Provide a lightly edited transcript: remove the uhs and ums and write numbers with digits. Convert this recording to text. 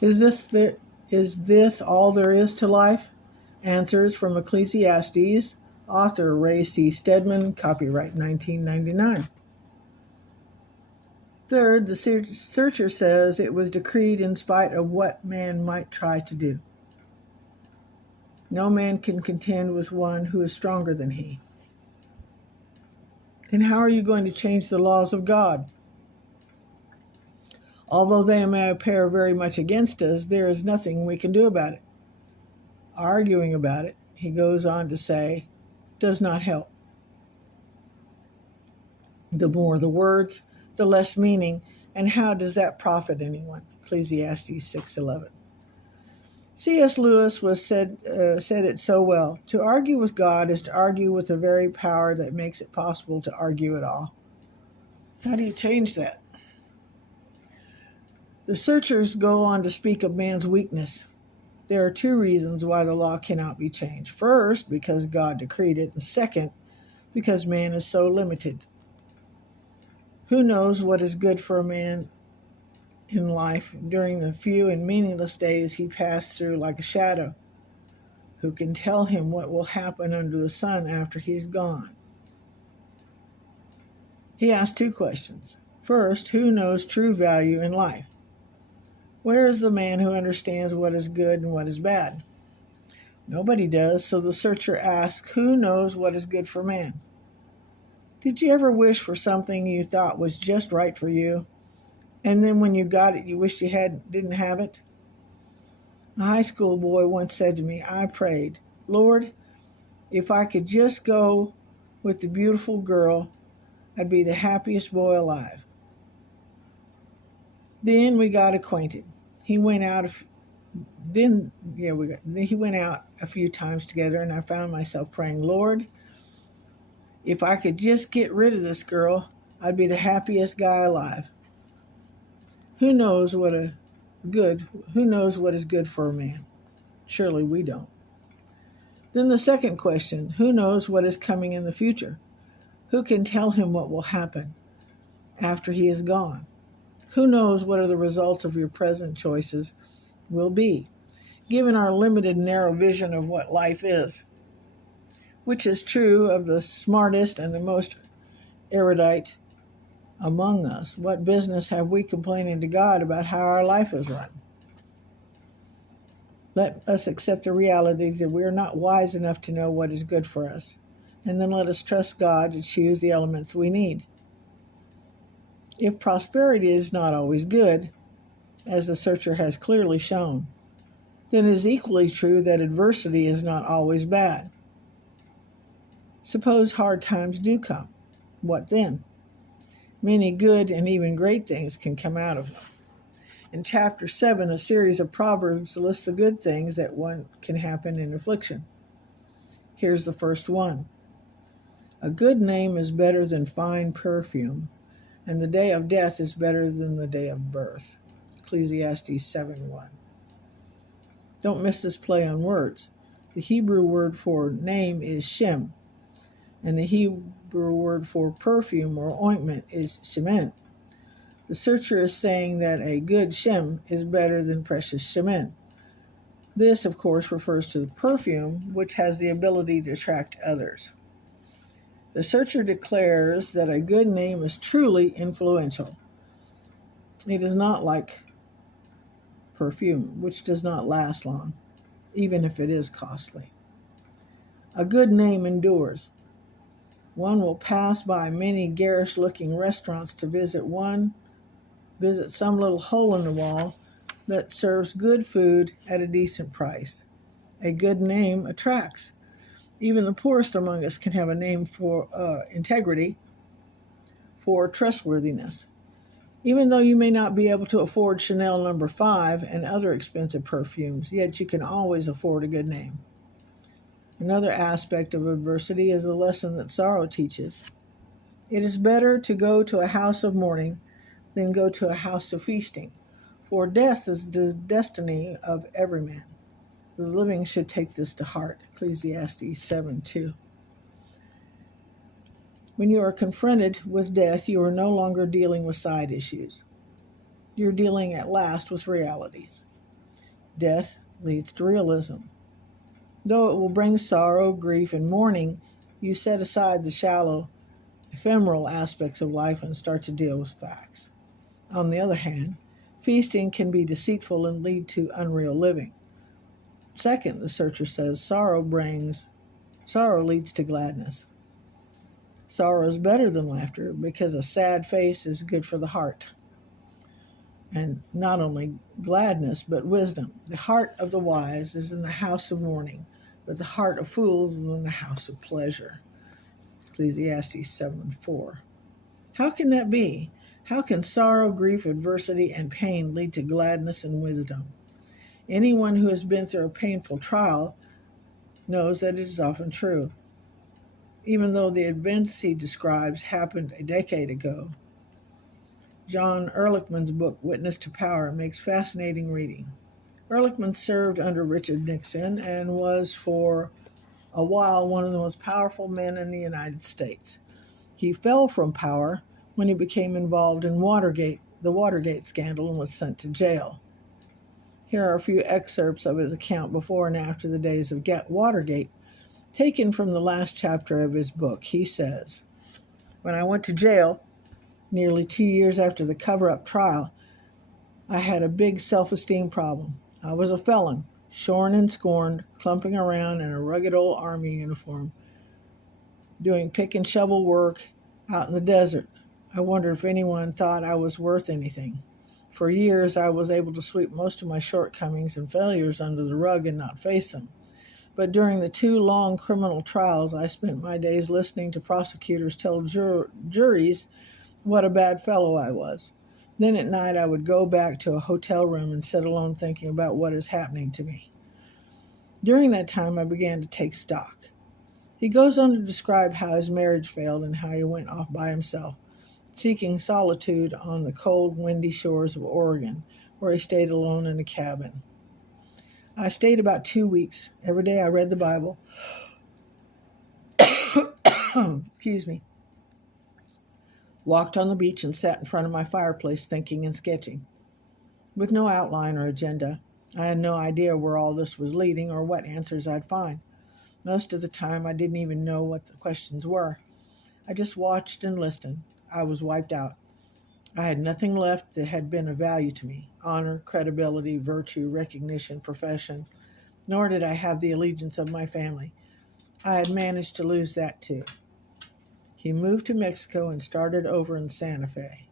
Is this all there is to life? Answers from Ecclesiastes, author Ray C. Stedman, copyright 1999. Third, the searcher says it was decreed in spite of what man might try to do. No man can contend with one who is stronger than he. Then how are you going to change the laws of God? Although they may appear very much against us, there is nothing we can do about it. Arguing about it, he goes on to say, does not help. The more the words, the less meaning, and how does that profit anyone? Ecclesiastes 6:11. C.S. Lewis said it so well. To argue with God is to argue with the very power that makes it possible to argue at all. How do you change that? The searchers go on to speak of man's weakness. There are two reasons why the law cannot be changed. First, because God decreed it, and second, because man is so limited. Who knows what is good for a man in life during the few and meaningless days he passed through like a shadow? Who can tell him what will happen under the sun after he's gone? He asked two questions. First, who knows true value in life? Where is the man who understands what is good and what is bad? Nobody does, so the searcher asks, who knows what is good for man? Did you ever wish for something you thought was just right for you, and then when you got it, you wished you didn't have it? A high school boy once said to me, I prayed, Lord, if I could just go with the beautiful girl, I'd be the happiest boy alive. Then we got acquainted. He went out a few times together, and I found myself praying, Lord, if I could just get rid of this girl, I'd be the happiest guy alive. Who knows what is good for a man? Surely we don't. Then the second question, who knows what is coming in the future? Who can tell him what will happen after he is gone? Who knows what are the results of your present choices will be, given our limited, narrow vision of what life is, which is true of the smartest and the most erudite among us. What business have we complaining to God about how our life is run? Let us accept the reality that we are not wise enough to know what is good for us, and then let us trust God to choose the elements we need. If prosperity is not always good, as the searcher has clearly shown, then it is equally true that adversity is not always bad. Suppose hard times do come. What then? Many good and even great things can come out of them. In chapter 7, a series of Proverbs lists the good things that one can happen in affliction. Here's the first one. A good name is better than fine perfume, and the day of death is better than the day of birth. Ecclesiastes 7:1. Don't miss this play on words. The Hebrew word for name is shem, and the Hebrew word for perfume or ointment is shemen. The searcher is saying that a good shem is better than precious shemen. This, of course, refers to the perfume, which has the ability to attract others. The searcher declares that a good name is truly influential. It is not like perfume, which does not last long, even if it is costly. A good name endures. One will pass by many garish-looking restaurants to visit some little hole in the wall that serves good food at a decent price. A good name attracts. Even the poorest among us can have a name for integrity, for trustworthiness. Even though you may not be able to afford Chanel No. 5 and other expensive perfumes, yet you can always afford a good name. Another aspect of adversity is a lesson that sorrow teaches. It is better to go to a house of mourning than go to a house of feasting, for death is the destiny of every man. The living should take this to heart. Ecclesiastes 7:2. When you are confronted with death, you are no longer dealing with side issues. You're dealing at last with realities. Death leads to realism. Though it will bring sorrow, grief, and mourning, you set aside the shallow, ephemeral aspects of life and start to deal with facts. On the other hand, feasting can be deceitful and lead to unreal living. Second, the searcher says, sorrow leads to gladness. Sorrow is better than laughter because a sad face is good for the heart. And not only gladness, but wisdom. The heart of the wise is in the house of mourning, but the heart of fools is in the house of pleasure. Ecclesiastes 7:4. How can that be? How can sorrow, grief, adversity, and pain lead to gladness and wisdom? Anyone who has been through a painful trial knows that it is often true. Even though the events he describes happened a decade ago. John Ehrlichman's book, Witness to Power, makes fascinating reading. Ehrlichman served under Richard Nixon and was for a while one of the most powerful men in the United States. He fell from power when he became involved in the Watergate scandal, and was sent to jail. Here are a few excerpts of his account before and after the days of Watergate, taken from the last chapter of his book. He says, "When I went to jail, nearly 2 years after the cover-up trial, I had a big self-esteem problem. I was a felon, shorn and scorned, clumping around in a rugged old army uniform, doing pick and shovel work out in the desert. I wondered if anyone thought I was worth anything. For years, I was able to sweep most of my shortcomings and failures under the rug and not face them. But during the 2 long criminal trials, I spent my days listening to prosecutors tell juries what a bad fellow I was. Then at night, I would go back to a hotel room and sit alone thinking about what is happening to me. During that time, I began to take stock." He goes on to describe how his marriage failed and how he went off by himself, seeking solitude on the cold, windy shores of Oregon, where he stayed alone in a cabin. "I stayed about 2 weeks. Every day I read the Bible. Excuse me. Walked on the beach and sat in front of my fireplace thinking and sketching. With no outline or agenda, I had no idea where all this was leading or what answers I'd find. Most of the time, I didn't even know what the questions were. I just watched and listened. I was wiped out. I had nothing left that had been of value to me: honor, credibility, virtue, recognition, profession. Nor did I have the allegiance of my family. I had managed to lose that too." He moved to Mexico and started over in Santa Fe.